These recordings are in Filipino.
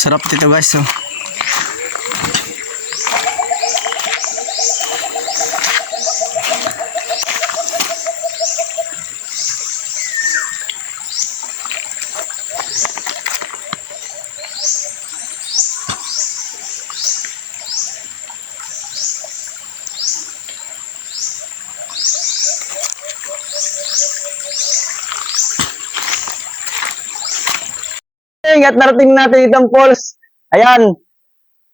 Sarap dito guys, oh. At narating natin itong falls. Ayan.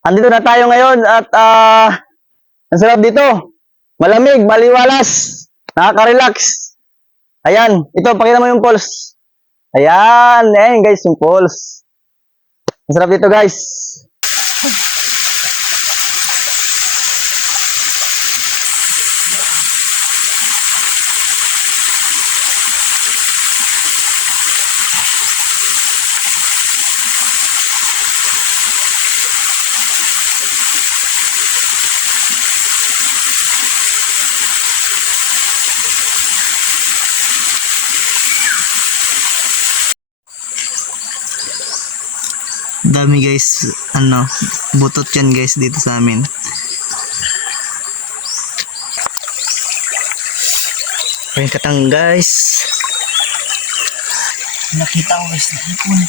Andito na tayo ngayon at ang sarap dito. Malamig, maliwalas, nakaka-relax. Ayan, ito pakita mo yung falls. Ayan, ayan guys, yung falls. Ang sarap dito guys. Dami guys, butot yan guys dito sa amin. Ayun katang guys. Nakita ko guys na hipon.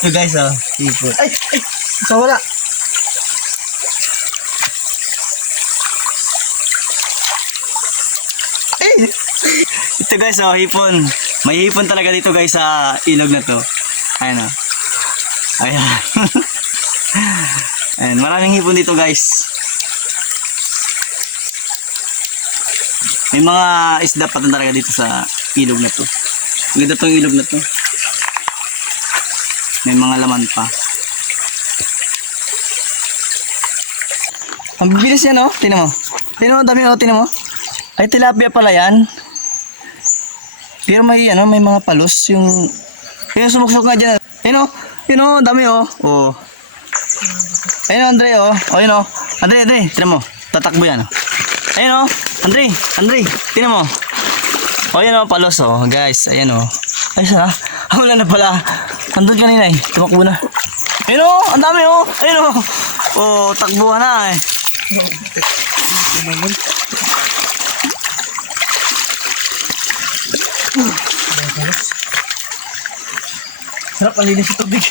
Ito guys, oh, hipon. Ay, wala. Ito guys, oh, hipon. May hipon talaga dito guys sa ilog na to. Ayan, oh. Ayan. Ayan, maraming hipon dito guys. May mga isda pa talaga dito sa ilog na to. Ganda tong ilog na to. May mga laman pa. Ang bilis yan, oh. Tingnan mo. Tingnan mo, dami, oh. Tingnan mo. Ay, tilapia pala yan. Pero may, may mga palos. Yung sumuksok nga dyan. Yun, oh. Dami, oh. Oh. Ayun, oh, Andre, oh. Oh, yun, oh. Andre. Tingnan mo. Tatakbo yan, oh. Ayun, oh. Andre. Tingnan mo. Oh, yun, oh. Palos, oh. Guys, ayan, oh. Ay, sana. Wala na pala. Andun kanina eh. Tumakbo na. Ayun o. Ang dami o. Ayun o. Oh, takbuhan na eh. Sarap, ang linis yung tubig.